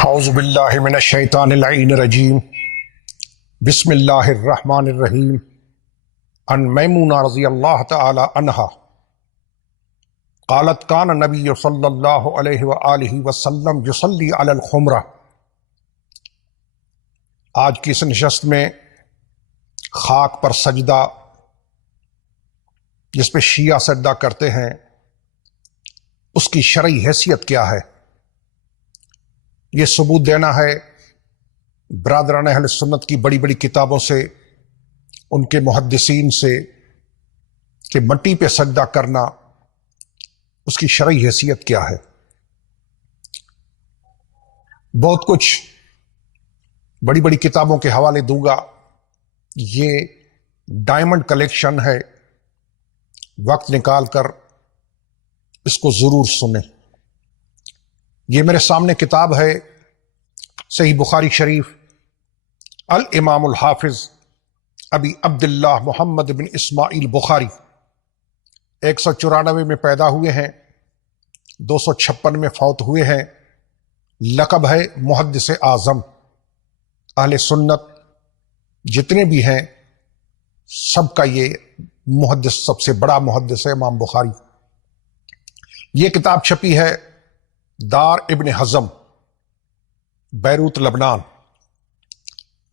اعوذ باللہ من الشیطان اللعین الرجیم بسم اللہ الرحمن الرحیم عن میمونہ رضی اللہ تعالی عنہا قالت کان نبی صلی اللہ علیہ وآلہ وسلم یصلی علی الخمرہ۔ آج کی اس نشست میں خاک پر سجدہ جس پہ شیعہ سجدہ کرتے ہیں اس کی شرعی حیثیت کیا ہے، یہ ثبوت دینا ہے برادران اہل سنت کی بڑی بڑی کتابوں سے، ان کے محدثین سے، کہ مٹی پہ سجدہ کرنا اس کی شرعی حیثیت کیا ہے۔ بہت کچھ بڑی بڑی کتابوں کے حوالے دوں گا، یہ ڈائمنڈ کلیکشن ہے، وقت نکال کر اس کو ضرور سنیں۔ یہ میرے سامنے کتاب ہے صحیح بخاری شریف، الامام الحافظ ابی عبداللہ محمد بن اسماعیل بخاری 194 میں پیدا ہوئے ہیں، 256 میں فوت ہوئے ہیں، لقب ہے محدث اعظم۔ اہل سنت جتنے بھی ہیں سب کا یہ محدث، سب سے بڑا محدث ہے امام بخاری۔ یہ کتاب چھپی ہے دار ابن حزم، بیروت لبنان۔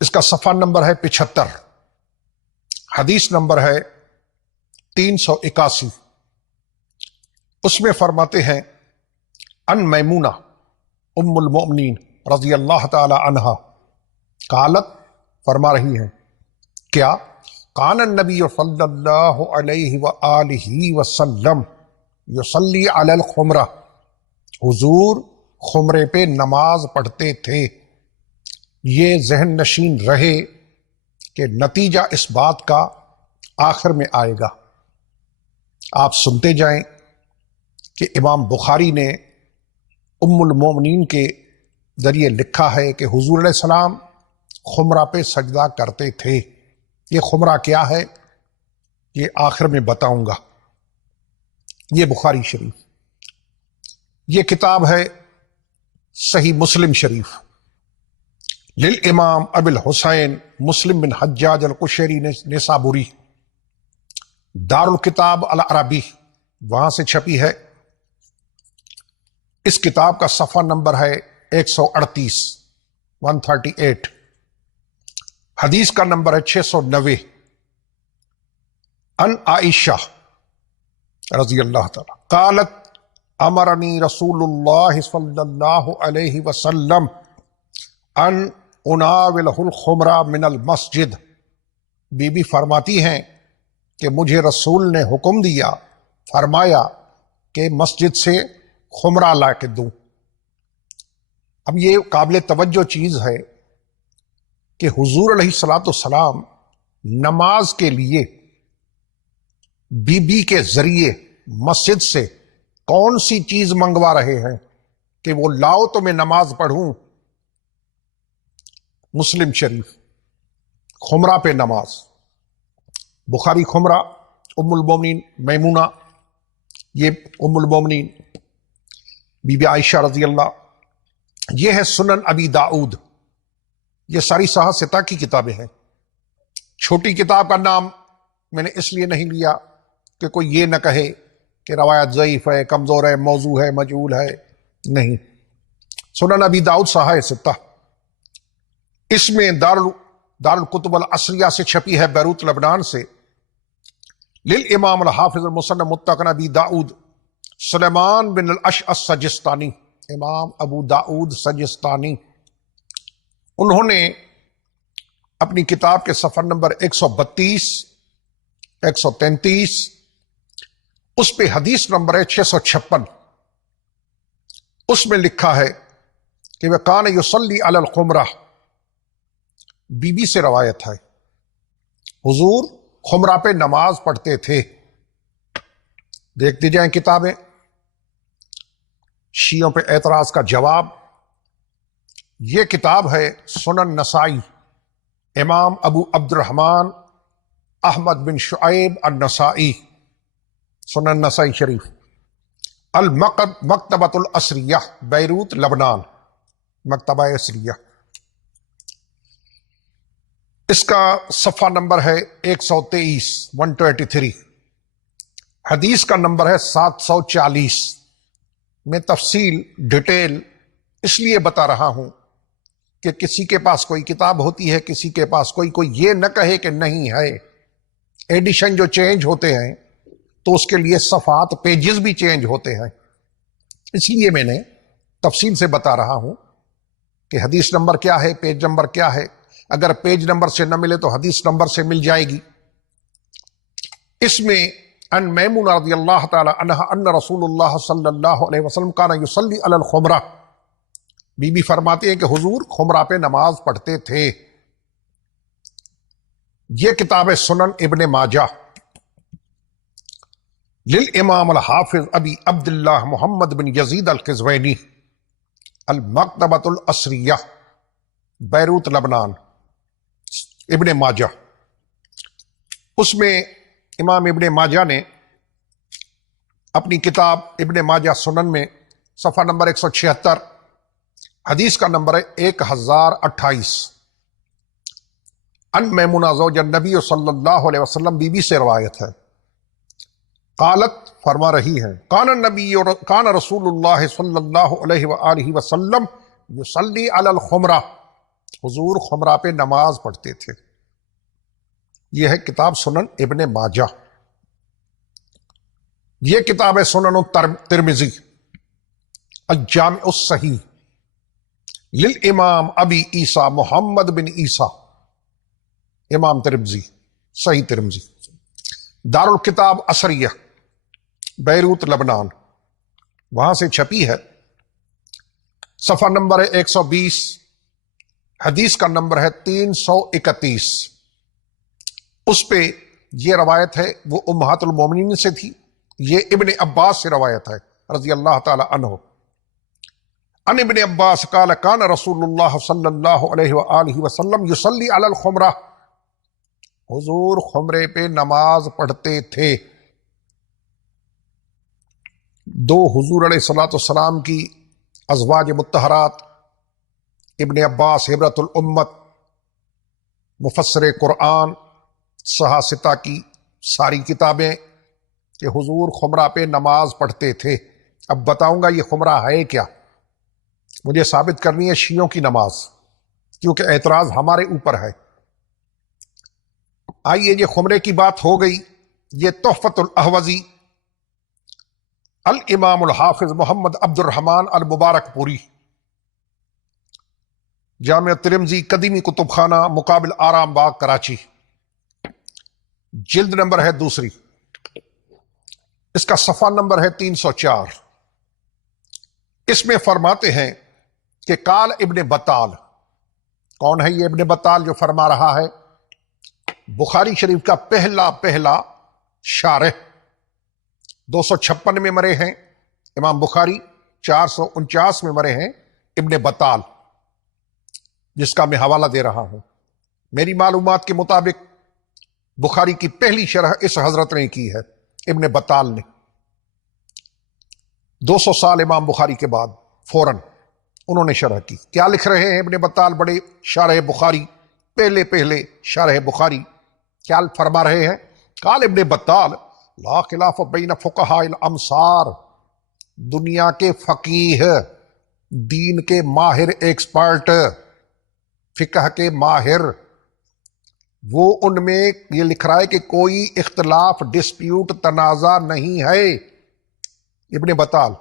اس کا صفحہ نمبر ہے 75، حدیث نمبر ہے 381۔ اس میں فرماتے ہیں ان میمونہ ام المؤمنین رضی اللہ تعالی عنہا قالت، فرما رہی ہیں کیا کان النبی صلی اللہ علیہ وآلہ وسلم یصلی علی الخمرہ، حضور خمرے پہ نماز پڑھتے تھے۔ یہ ذہن نشین رہے کہ نتیجہ اس بات کا آخر میں آئے گا۔ آپ سنتے جائیں کہ امام بخاری نے ام المومنین کے ذریعے لکھا ہے کہ حضور علیہ السلام خمرہ پہ سجدہ کرتے تھے۔ یہ خمرہ کیا ہے یہ آخر میں بتاؤں گا۔ یہ بخاری شریف، یہ کتاب ہے صحیح مسلم شریف، للامام ابی الحسین مسلم بن حجاج القشیری نیسابوری، دار الکتاب العربی، وہاں سے چھپی ہے۔ اس کتاب کا صفحہ نمبر ہے 138، 138۔ حدیث کا نمبر ہے 690۔ ان عائشہ رضی اللہ تعالی قالت امرنی رسول اللہ صلی اللہ علیہ وسلم ان اناولہ الخمرہ من المسجد۔ بی بی فرماتی ہیں کہ مجھے رسول نے حکم دیا، فرمایا کہ مسجد سے خمرہ لا کے دوں۔ اب یہ قابل توجہ چیز ہے کہ حضور علیہ الصلوۃ والسلام نماز کے لیے بی بی کے ذریعے مسجد سے کون سی چیز منگوا رہے ہیں کہ وہ لاؤ تو میں نماز پڑھوں۔ مسلم شریف، خمرہ پہ نماز، بخاری خمرہ، ام المومنین میمونہ، یہ ام المومنین بی بی عائشہ رضی اللہ۔ یہ ہے سنن ابی داؤد، یہ ساری صحاح ستہ کی کتابیں ہیں۔ چھوٹی کتاب کا نام میں نے اس لیے نہیں لیا کہ کوئی یہ نہ کہے کہ روایت ضعیف ہے، کمزور ہے، موضوع ہے، مجہول ہے، نہیں۔ سنن ابی داؤد صحاح ستہ، اس میں دار الکتب الاصلیہ سے چھپی ہے، بیروت لبنان سے، للامام الحافظ المصنف متقن ابی داؤد سلیمان بن الاشعث سجستانی، امام ابو داؤد سجستانی۔ انہوں نے اپنی کتاب کے صفحہ نمبر 132، 133، اس پہ حدیث نمبر ہے 656۔ اس میں لکھا ہے کہ وہ کان یصلی علی الخمرہ، بی بی سے روایت ہے حضور خمرہ پہ نماز پڑھتے تھے۔ دیکھتے جائیں کتابیں۔ شیعوں پہ اعتراض کا جواب، یہ کتاب ہے سنن نسائی، امام ابو عبد الرحمن احمد بن شعیب النسائی، سنن نسائی شریف، المکتبۃ الاسریہ، بیروت لبنان۔ مکتبہ اسریہ، اس کا صفحہ نمبر ہے 123 123، حدیث کا نمبر ہے 740۔ میں تفصیل ڈیٹیل اس لیے بتا رہا ہوں کہ کسی کے پاس کوئی کتاب ہوتی ہے، کسی کے پاس کوئی یہ نہ کہے کہ نہیں ہے۔ ایڈیشن جو چینج ہوتے ہیں تو اس کے لیے صفحات پیجز بھی چینج ہوتے ہیں، اس لیے میں نے تفصیل سے بتا رہا ہوں کہ حدیث نمبر کیا ہے، پیج نمبر کیا ہے۔ اگر پیج نمبر سے نہ ملے تو حدیث نمبر سے مل جائے گی۔ اس میں ان میمونہ رضی اللہ تعالی عنہ ان رسول اللہ صلی اللہ علیہ وسلم کان یصلی علی الخمرہ، بی بی فرماتے ہیں کہ حضور خمرہ پہ نماز پڑھتے تھے۔ یہ کتاب سنن ابن ماجہ للامام الحافظ ابی عبداللہ محمد بن یزید القزوینی، المکتبۃ الاسریہ، بیروت لبنان، ابن ماجہ۔ اس میں امام ابن ماجہ نے اپنی کتاب ابن ماجہ سنن میں صفحہ نمبر 176، حدیث کا نمبر ہے 1028، ان میمونہ زوج النبی صلی اللہ علیہ وسلم بی بی سے روایت ہے، قالت فرما رہی ہیں کان رسول اللہ صلی اللہ علیہ وآلہ وسلم یصلی علی الخمرہ، حضور خمرہ پہ نماز پڑھتے تھے۔ یہ ہے کتاب سنن ابن ماجہ۔ یہ کتاب ہے سنن ترمذی، الجامع الصحیح للامام ابی عیسیٰ محمد بن عیسیٰ، امام ترمذی، صحیح ترمذی، دار الکتاب اسریہ، بیروت لبنان، وہاں سے چھپی ہے۔ صفحہ نمبر ہے 120، حدیث کا نمبر ہے 331۔ اس پہ یہ روایت ہے، وہ امہات المومنین سے تھی، یہ ابن عباس سے روایت ہے رضی اللہ تعالی عنہ۔ ان ابن عباس قال کان رسول اللہ صلی اللہ علیہ وآلہ وسلم یصلی علی الخمرہ، حضور خمرے پہ نماز پڑھتے تھے۔ دو حضور علیہ الصلوۃ والسلام کی ازواج مطہرات، ابن عباس عبرۃ الامت، مفسر قرآن، صحاستہ کی ساری کتابیں، کہ حضور خمرہ پہ نماز پڑھتے تھے۔ اب بتاؤں گا یہ خمرہ ہے کیا، مجھے ثابت کرنی ہے شیعوں کی نماز، کیونکہ اعتراض ہمارے اوپر ہے۔ آئیے، یہ خمرے کی بات ہو گئی۔ یہ تحفۃ الاحوذی، الامام الحافظ محمد عبد الرحمن المبارک پوری، جامع ترمذی قدیمی کتب خانہ، مقابل آرام باغ، کراچی، جلد نمبر ہے 2، اس کا صفحہ نمبر ہے 304۔ اس میں فرماتے ہیں کہ قال ابن بطال، کون ہے یہ ابن بطال جو فرما رہا ہے؟ بخاری شریف کا پہلا شارح، 256 میں مرے ہیں امام بخاری، 449 میں مرے ہیں ابن بطال، جس کا میں حوالہ دے رہا ہوں۔ میری معلومات کے مطابق بخاری کی پہلی شرح اس حضرت نے کی ہے، ابن بطال نے، 200 سال امام بخاری کے بعد فوراً انہوں نے شرح کی۔ کیا لکھ رہے ہیں ابن بطال، بڑے شارح بخاری، پہلے شارح بخاری، کیا فرما رہے ہیں؟ قال ابن بطال لا خلاف بین فقہاء الامصار، دنیا کے فقیہ، دین کے ماہر، ایکسپرٹ، فقہ کے ماہر، وہ ان میں یہ لکھ رہا ہے کہ کوئی اختلاف، ڈسپیوٹ، تنازع نہیں ہے۔ ابن بطال،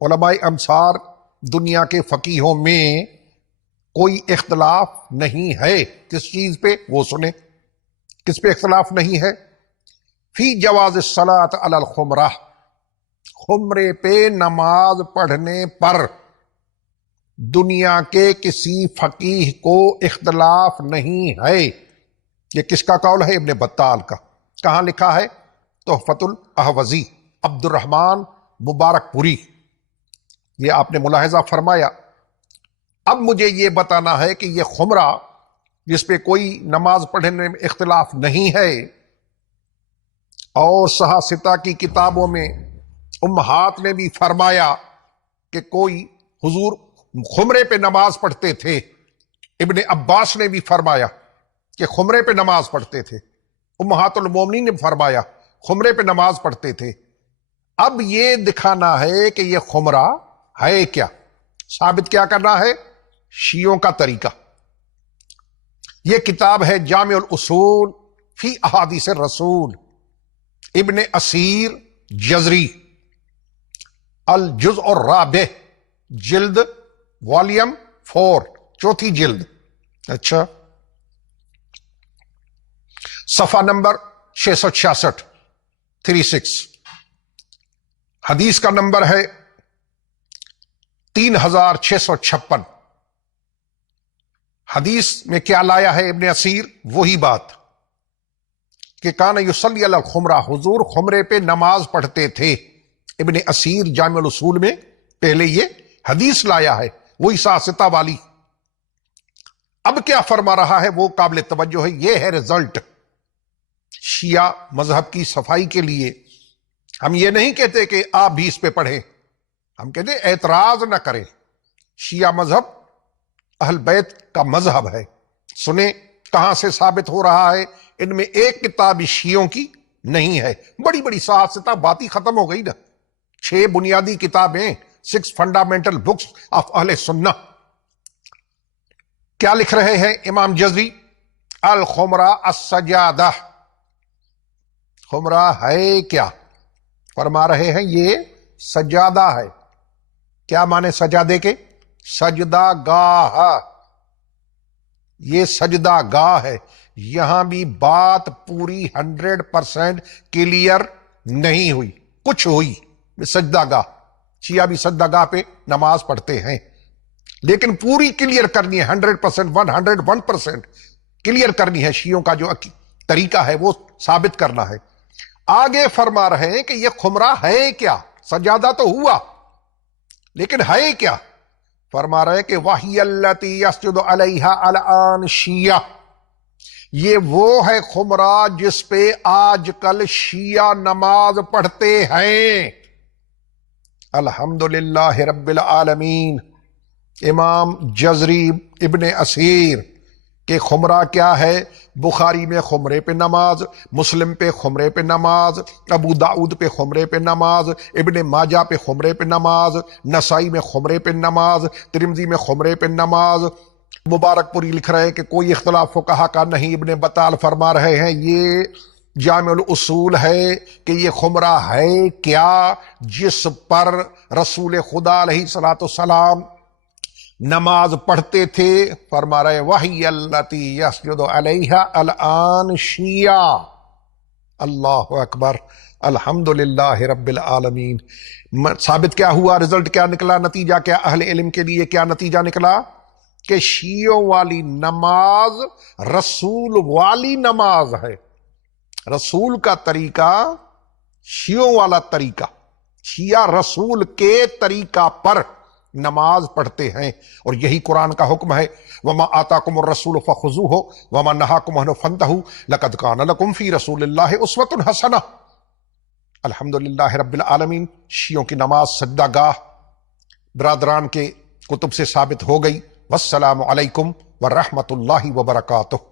علماء امصار، دنیا کے فقیہوں میں کوئی اختلاف نہیں ہے۔ کس چیز پہ؟ وہ سنیں کس پہ اختلاف نہیں ہے؟ فی جواز الصلاۃ علی الخمرہ، خمرے پہ نماز پڑھنے پر دنیا کے کسی فقیہ کو اختلاف نہیں ہے۔ یہ کس کا قول ہے؟ ابن بطال کا۔ کہاں لکھا ہے؟ تحفۃ الاحوذی، عبد الرحمن مبارک پوری۔ یہ آپ نے ملاحظہ فرمایا۔ اب مجھے یہ بتانا ہے کہ یہ خمرہ جس پہ کوئی نماز پڑھنے میں اختلاف نہیں ہے، اور صحاستہ کی کتابوں میں امہات نے بھی فرمایا کہ کوئی حضور خمرے پہ نماز پڑھتے تھے. ابن عباس نے بھی فرمایا کہ خمرے پہ نماز پڑھتے تھے. امہات المومنین نے فرمایا خمرے پہ نماز پڑھتے تھے. اب یہ دکھانا ہے کہ یہ خمرہ ہے کیا، ثابت کیا کرنا ہے؟ شیعوں کا طریقہ. یہ کتاب ہے جامع الاصول فی احادیث الرسول، ابن اسیر جزری، الجزء الرابع، جلد والیم 4، چوتھی جلد. اچھا، صفحہ نمبر 666، 36. حدیث کا نمبر ہے 3656. حدیث میں کیا لایا ہے ابن اسیر؟ وہی بات کہ کان یصلی علی الخمرہ، حضور خمرے پہ نماز پڑھتے تھے. ابن اسیر جامع الاصول میں پہلے یہ حدیث لایا ہے، وہی ساستہ والی. اب کیا فرما رہا ہے وہ قابل توجہ ہے. یہ ہے رزلٹ شیعہ مذہب کی صفائی کے لیے. ہم یہ نہیں کہتے کہ آپ بھی اس پہ پڑھیں، ہم کہتے ہیں اعتراض نہ کریں. شیعہ مذہب اہل بیت کا مذہب ہے. سنیں کہاں سے ثابت ہو رہا ہے. ان میں ایک کتاب شیعوں کی نہیں ہے. بڑی بڑی ساستہ باتیں ختم ہو گئی نا. 6 بنیادی کتابیں، 6 فنڈامنٹل بکس آف اہل سنہ. کیا لکھ رہے ہیں امام جزری؟ الخمرہ السجادہ، خمرہ ہے کیا؟ فرما رہے ہیں یہ سجادہ ہے. کیا معنی سجادے کے؟ سجدہ گاہ. یہ سجدہ گاہ ہے. یہاں بھی بات پوری 100% کلیئر نہیں ہوئی، کچھ ہوئی. سجدہ گاہ، شیعہ بھی سجدہ گاہ پہ نماز پڑھتے ہیں، لیکن پوری کلیئر کرنی ہے. 100%، 101% کلیئر کرنی ہے. شیعوں کا جو طریقہ ہے وہ ثابت کرنا ہے. آگے فرما رہے ہیں کہ یہ خمرہ ہے کیا؟ سجادہ تو ہوا، لیکن ہے کیا؟ فرما رہے ہیں کہ وَهِيَ الَّتِي يَسْجُدُ عَلَيْهَا الْآنَ شیعہ. یہ وہ ہے خمرہ جس پہ آج کل شیعہ نماز پڑھتے ہیں. الحمدللہ رب العالمین. امام جزری ابن اسیر کہ خمرہ کیا ہے؟ بخاری میں خمرے پہ نماز، مسلم پہ خمرے پہ نماز، ابو داؤد پہ خمرے پہ نماز، ابن ماجہ پہ خمرے پہ نماز، نسائی میں خمرے پہ نماز، ترمذی میں خمرے پہ نماز. مبارک پوری لکھ رہے ہیں کہ کوئی اختلاف فقہا کا نہیں. ابن بطال فرما رہے ہیں یہ جامع الاصول ہے کہ یہ خمرہ ہے کیا جس پر رسول خدا علیہ الصلوۃ والسلام نماز پڑھتے تھے. فرما رہے وَهِيَ الَّتِي يَسْجُدُ عَلَيْهَا الْآنَ شیعہ. اللہ اکبر، الحمدللہ رب العالمین. ثابت کیا ہوا؟ رزلٹ کیا نکلا؟ نتیجہ کیا؟ اہل علم کے لیے کیا نتیجہ نکلا؟ کہ شیعوں والی نماز رسول والی نماز ہے. رسول کا طریقہ شیعوں والا طریقہ. شیعہ رسول کے طریقہ پر نماز پڑھتے ہیں، اور یہی قرآن کا حکم ہے. وَمَا آتَاكُمُ الرَّسُولُ فَخُذُوهُ وَمَا نَهَاكُمْ عَنْهُ فَانْتَهُوا لَقَدْ كَانَ لَكُمْ فِي رَسُولِ اللَّهِ أُسْوَةٌ حَسَنَةٌ. الحمدللہ رب العالمین. شیعوں کی نماز سجدہ گاہ برادران کے کتب سے ثابت ہو گئی. والسلام علیکم ورحمۃ اللہ وبرکاتہ.